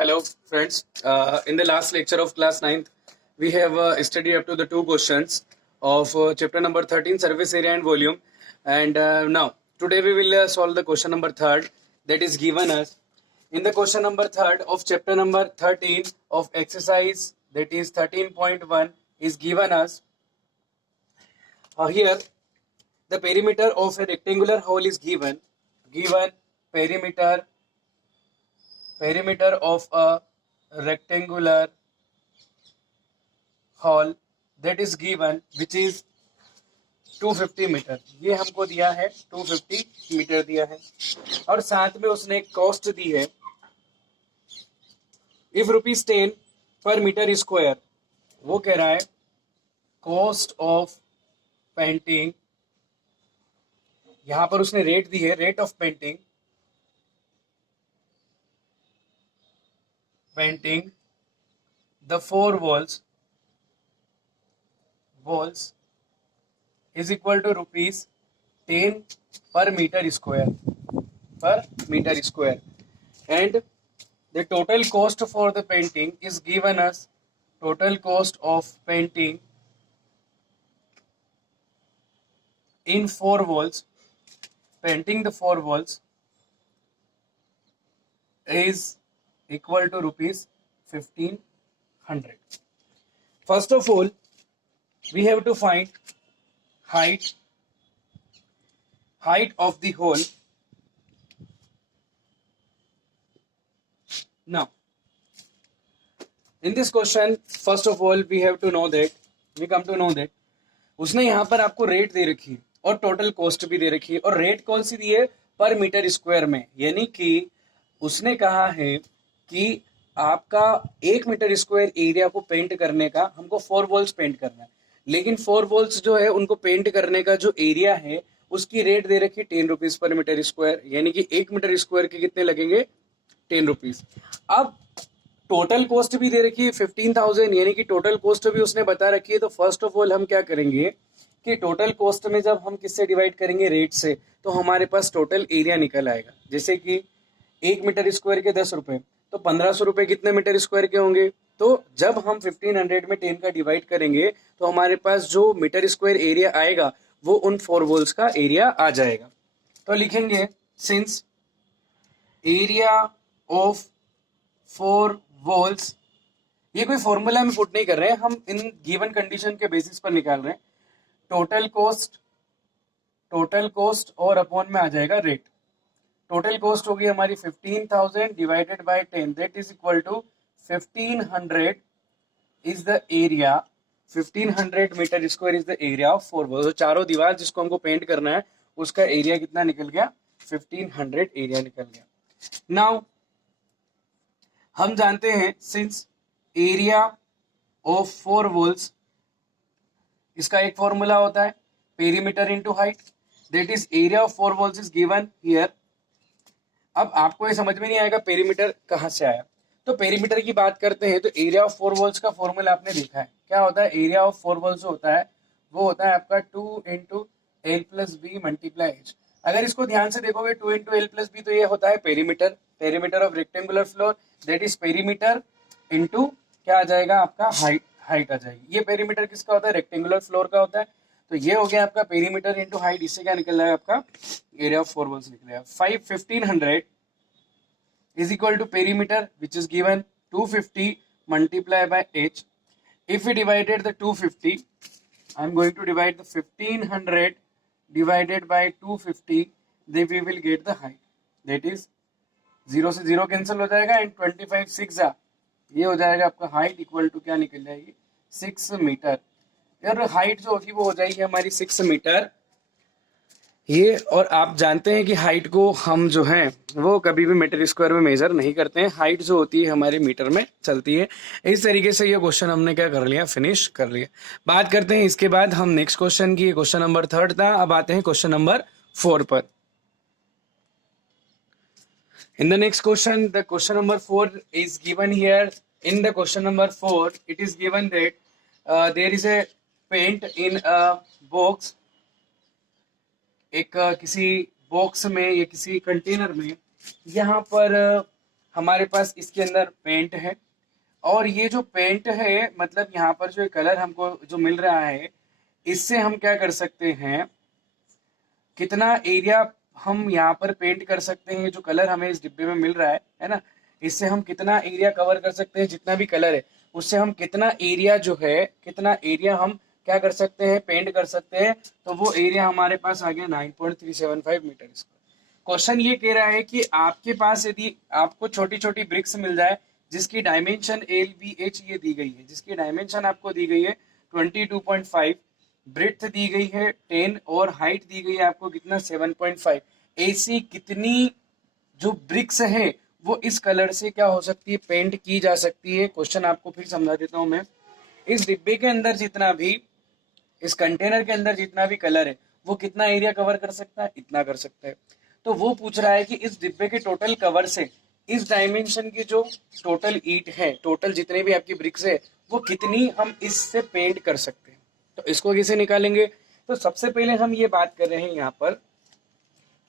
Hello, friends. In the last lecture of class 9th, we have studied up to the two questions of chapter number 13, surface area and volume. And now, today we will solve the question number 3rd that is given us. In the question number 3rd of chapter number 13 of exercise, that is 13.1, is given us. Here, the perimeter of a rectangular hole is given. Given perimeter of a rectangular hall that is given which is 250 metre. ये हमको दिया है 250 metre दिया है और साथ में उसने एक कॉस्ट दी है इफ ₹10 पर मीटर स्क्वायर. वो कह रहा है कॉस्ट ऑफ पेंटिंग. यहां पर उसने रेट दी है, rate of painting the 4 walls is equal to ₹10 per meter square and the total cost for the painting is given as total cost of painting in 4 walls, painting the 4 walls is equal to ₹1,500. First of all, we have to find height of the hole. Now, in this question, first of all, we come to know that उसने यहाँ पर आपको rate दे रखी है और total cost भी दे रखी है और रेट कौन सी दी है पर मीटर स्क्वायर में. यानी कि उसने कहा है कि आपका 1 मीटर स्क्वायर एरिया को पेंट करने का हमको 4 वॉल्स पेंट करना है, लेकिन 4 वॉल्स जो है उनको पेंट करने का जो एरिया है उसकी रेट दे रखी है ₹10 पर मीटर स्क्वायर. यानी कि 1 मीटर स्क्वायर के कितने लगेंगे ₹10. अब टोटल कॉस्ट भी दे रखी है 15,000, यानी कि टोटल कॉस्ट भी उसने बता रखी है. तो फर्स्ट ऑफ ऑल हम क्या करेंगे कि टोटल कॉस्ट में जब हम किससे डिवाइड करेंगे, रेट से, तो हमारे पास टोटल एरिया निकल आएगा. जैसे कि 1 मीटर स्क्वायर के ₹10 तो ₹1,500 कितने मीटर स्क्वायर के होंगे. तो जब हम 1500 में 10 का डिवाइड करेंगे तो हमारे पास जो मीटर स्क्वायर एरिया आएगा वो उन 4 वॉल्स का एरिया आ जाएगा. तो लिखेंगे सिंस एरिया ऑफ 4 वॉल्स, ये कोई फॉर्मूला में पुट नहीं कर रहे हैं, हम इन गिवन कंडीशन के बेसिस पर निकाल रहे हैं. टोटल कॉस्ट और अपॉन में आ जाएगा रेट. टोटल कॉस्ट होगी हमारी 15,000 divided by 10 that is equal to 1500 is the area. 1500 metre square is the area of 4 walls. तो चारों दीवार जिसको हमको पेंट करना है उसका एरिया कितना निकल गया, 1500 एरिया निकल गया. नाउ हम जानते हैं सिंस एरिया ऑफ 4 वॉल्स, इसका एक फॉर्मूला होता है perimeter into height, that is area of 4 walls is given here. अब आपको ये समझ में नहीं आएगा पेरीमीटर कहां से आया, तो पेरीमीटर की बात करते हैं. तो एरिया ऑफ 4 वॉल्स का फॉर्मूला आपने देखा है, क्या होता है. एरिया ऑफ 4 वॉल्स होता है वो होता है आपका 2 × L + B × H. अगर इसको ध्यान से देखोगे 2 × L + B तो ये होता है perimeter of rectangular floor, that is perimeter into क्या आ जाएगा आपका हाइट आ जाएगी. ये पेरीमीटर किसका होता है, रेक्टेंगुलर फ्लोर का होता है. तो ये हो गया आपका पेरीमीटर इनटू हाइट. इससे क्या निकल जाएगा आपका एरिया ऑफ 4 वॉल्स निकलेगा. 1500 is equal to perimeter which is given 250 multiplied by h. If we divided the 250, I am going to divide the 1500 divided by 250, then we will get the height, that is 0 से 0 cancel हो जाएगा and 25 6 ये हो जाएगा आपका height equal to क्या निकल जाएगी 6 मीटर. यार हाइट जो होगी वो हो जाएगी हमारी 6 मीटर ये. और आप जानते हैं कि हाइट को हम जो है वो कभी भी मीटर स्क्वायर में मेजर नहीं करते हैं, हाइट जो होती है हमारी मीटर में चलती है. इस तरीके से ये क्वेश्चन हमने क्या कर लिया, फिनिश कर लिया. बात करते हैं इसके बाद हम नेक्स्ट क्वेश्चन की. क्वेश्चन नंबर 3 था, अब आते हैं क्वेश्चन नंबर 4 पर. In the next question, the question number 4 is given here. In the question number 4 it is given that there is a paint in a box. एक किसी box में या किसी कंटेनर में यहाँ पर हमारे पास इसके अंदर पेंट है, और ये जो पेंट है मतलब यहाँ पर जो कलर हमको जो मिल रहा है, इससे हम क्या कर सकते हैं, कितना एरिया हम यहाँ पर पेंट कर सकते हैं। जो कलर हमें इस डिब्बे में मिल रहा है ना, इससे हम कितना एरिया कवर कर सकते हैं, जितना भी कलर है उससे हम कितना एरिया जो है, कितना एरिया हम क्या कर सकते हैं, पेंट कर सकते हैं। तो वो एरिया हमारे पास आ गया 9.375 मीटर स्क्वायर। क्वेश्चन ये कह रहा है कि आपके पास यदि आपको छोटी छोटी ब्रिक्स मिल जाए जिसकी डायमेंशन एल बी एच ये दी गई है, जिसकी डायमेंशन आपको दी गई है 22.5, ब्रेड्थ दी गई है 10 और हाइट दी गई है आपको कितना 7.5, ऐसी कितनी जो ब्रिक्स है वो इस कलर से क्या हो सकती है, पेंट की जा सकती है। क्वेश्चन आपको फिर समझा देता हूं मैं। इस डिब्बे के अंदर जितना भी, इस कंटेनर के अंदर जितना भी कलर है वो कितना एरिया कवर कर सकता है, इतना कर सकता है। तो वो पूछ रहा है कि इस डिब्बे के टोटल कवर से इस डायमेंशन की जो टोटल ईट है, टोटल जितने भी आपकी ब्रिक्स है वो कितनी हम इससे पेंट कर सकते हैं। तो इसको कैसे निकालेंगे, तो सबसे पहले हम ये बात कर रहे हैं यहाँ पर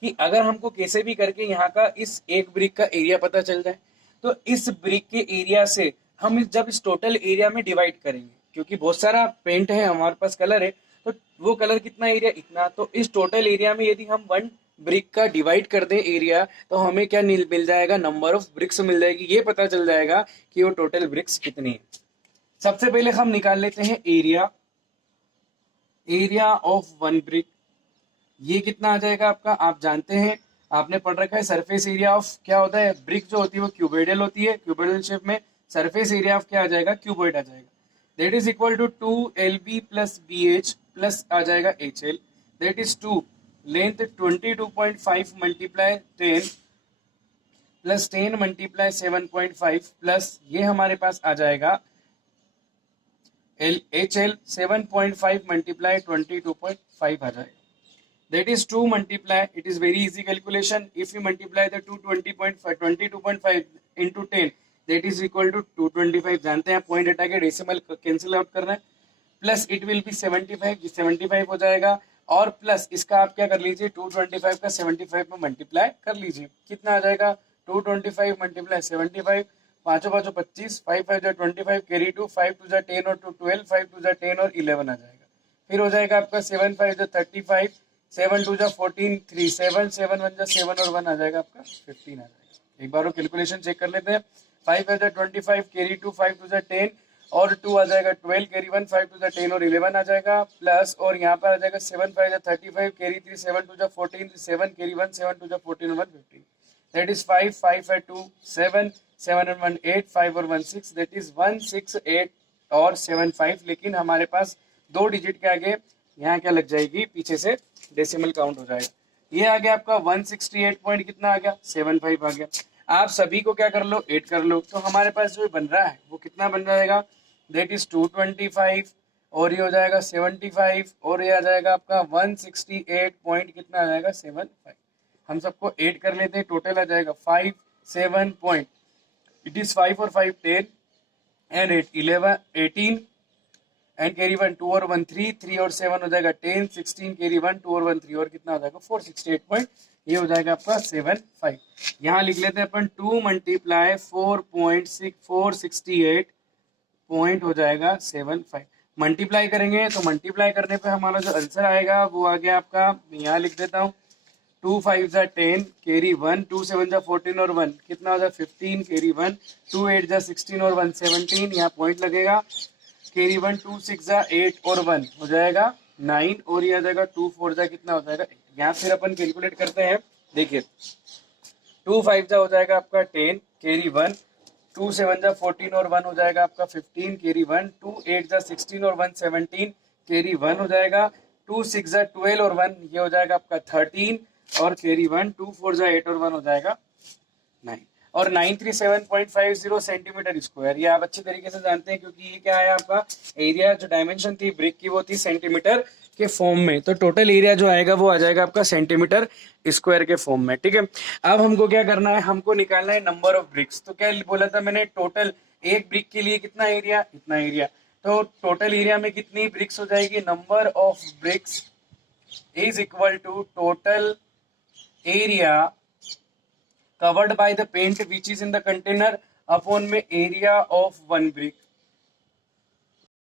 कि अगर हमको कैसे भी करके यहाँ का इस एक ब्रिक का एरिया पता चल जाए, तो इस ब्रिक के एरिया से हम जब इस टोटल एरिया में डिवाइड करेंगे, क्योंकि बहुत सारा पेंट है हमारे पास, कलर है, तो वो कलर कितना एरिया, इतना। तो इस टोटल एरिया में यदि हम वन ब्रिक का डिवाइड कर दें एरिया, तो हमें क्या मिल जाएगा, नंबर ऑफ ब्रिक्स मिल जाएगी। ये पता चल जाएगा कि वो टोटल ब्रिक्स कितनी है। सबसे पहले हम निकाल लेते हैं area, area of one brick. ये कितना आ जाएगा आपका, आप जानते हैं, आपने पढ़ रखा है सरफेस एरिया ऑफ क्या होता है, ब्रिक जो होती है वो क्यूबोइडल होती है, क्यूबोइडल शेप में सरफेस एरिया ऑफ क्या आ जाएगा, क्यूबोइड आ जाएगा। That is equal to 2 LB plus BH plus आ जाएगा HL, that is 2 length 22.5 multiply 10 plus 10 multiply 7.5 plus ये हमारे पास आ जाएगा HL 7.5 मल्टीप्लाई 22.5 आ जाएगा। That is 2 multiply, it is very easy calculation. If you multiply the 22.5 into 10, that is equal to 225. जानते हैं आप, point हटा के डेसिमल कैंसिल आउट करना है, प्लस इट विल बी 75, 75 हो जाएगा, और प्लस इसका आप क्या कर लीजिए, 225 का 75 में मल्टीप्लाई कर लीजिए, कितना आ जाएगा 225 मल्टीप्लाई 75, पाँचों पाँचों 25, 5 5 जा 25, कैरी 2, 5 2 जा 10 और 2 12, 5 2 जा 10 और 11 आ जाएगा। फिर हो जाएगा आपका 7 5 जा 35, 7 2 जा 14, 3 7 7 1 जा 7 और 1 आ जाएगा आपका 15 आ जाएगा। एक बार वो कैलकुलेशन चेक कर लेते हैं। 5 5 जा 25, कैरी 2, 5 2 जा 10 और 2 आ जाएगा 12, कैरी 1, 5 2 जा 10 और 11 आ जाएगा, प्लस और यहाँ पर आ जाएगा 7 5 जा 35, कैरी 3, 7 2 जा 14, 7 कैरी 1, 7 2 जा 14 और 1 15, that is 5 5 5 2 7 7 और 1 8 5 और 1 6, that is 1 6 8 और 7 5। लेकिन हमारे पास दो डिजिट के आगे यहाँ क्या लग जाएगी, पीछे से डेसिमल काउंट हो जाएगा। ये आ गया आपका 168 पॉइंट कितना आ गया, 75 आ गया। आप सभी को क्या कर लो, 8 कर लो, तो हमारे पास जो बन रहा है वो कितना बन जाएगा, दैट इज 225 और ये हो जाएगा 75 और ये आ जाएगा आपका 168 पॉइंट कितना आ जाएगा 75। हम सबको 8 कर लेते हैं, टोटल आ जाएगा 5 7 पॉइंट, इट इज 5 और 5 10 एंड 8 11 18 एंड कैरी 1 2 और 1 3 3 और 7 हो जाएगा 10 16 कैरी 1 2 और 1 3 और कितना हो जाएगा 468 पॉइंट। ये हो जाएगा आपका 75। यहाँ लिख लेते हैं अपन 2 मल्टीप्लाई 4.468 पॉइंट हो जाएगा 75। मल्टीप्लाई करेंगे तो मल्टीप्लाई करने पे हमारा जो आंसर आएगा वो आ गया आपका, यहाँ लिख देता हूँ 2 5 जा 10 कैरी 1 2 7 जा 14 और 1 कितना हो जाएगा 15 कैरी 1 2 8 जा 16 और 1 17, यहाँ पॉइंट लगेगा, कैरी 1 2 6 जा 8 और 1 हो जाएगा 9 और ये आ जाएगा 2 4 जा कितना हो जाएगा। यहाँ फिर अपन कैलकुलेट करते हैं, देखिए 2 5 जा हो जाएगा आपका 10 कैरी 1 2 7 जा 14 और 1 हो जाएगा आपका 15 कैरी 1 2 8 जा 16 और 1 17 कैरी 1 हो जाएगा 2 6 जा 12 और 1 ये हो जाएगा आपका 13 और कैरी 1 2 4 जा 8 और 1 हो जाएगा 9 और 937.50 सेंटीमीटर स्क्वायर। ये आप अच्छी तरीके से जानते हैं क्योंकि ये क्या है आपका एरिया, जो डायमेंशन थी ब्रिक की वो थी सेंटीमीटर के फॉर्म में, तो टोटल एरिया जो आएगा वो आ जाएगा आपका सेंटीमीटर स्क्वायर के फॉर्म में। ठीक है, अब हमको क्या करना है, हमको निकालना है नंबर ऑफ ब्रिक्स। तो क्या बोला था मैंने, टोटल एक ब्रिक के लिए कितना एरिया, इतना एरिया, तो टोटल एरिया में कितनी ब्रिक्स हो जाएगी, number of bricks is equal to total area covered by the paint which is in the container upon में एरिया ऑफ वन ब्रिक.